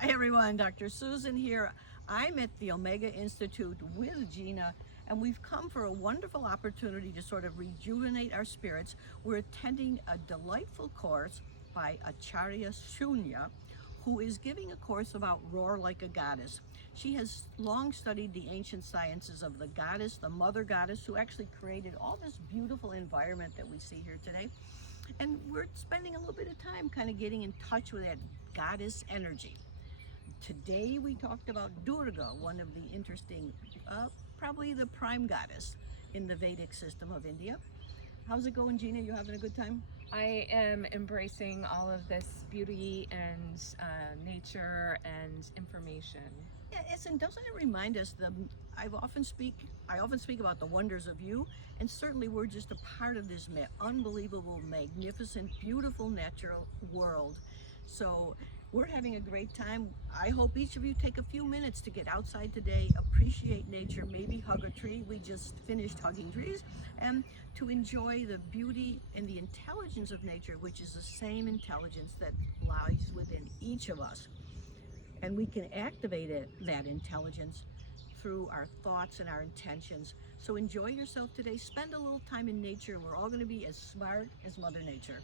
Hi everyone, Dr. Susan here. I'm at the Omega Institute with Gina, and we've come for a wonderful opportunity to sort of rejuvenate our spirits. We're attending a delightful course by Acharya Shunya, who is giving a course about roar like a goddess. She has long studied the ancient sciences of the goddess, the mother goddess, who actually created all this beautiful environment that we see here today. And we're spending a little bit of time kind of getting in touch with that goddess energy. Today we talked about Durga, one of the interesting, probably the prime goddess in the Vedic system of India. How's it going, Gina? You having a good time? I am embracing all of this beauty and nature and information. Yeah, and doesn't it remind us I often speak about the wonders of you, and certainly we're just a part of this unbelievable, magnificent, beautiful natural world. So we're having a great time. I hope each of you take a few minutes to get outside today, appreciate nature, maybe hug a tree. We just finished hugging trees, and to enjoy the beauty and the intelligence of nature, which is the same intelligence that lies within each of us. And we can activate that intelligence through our thoughts and our intentions. So enjoy yourself today. Spend a little time in nature. We're all going to be as smart as Mother Nature.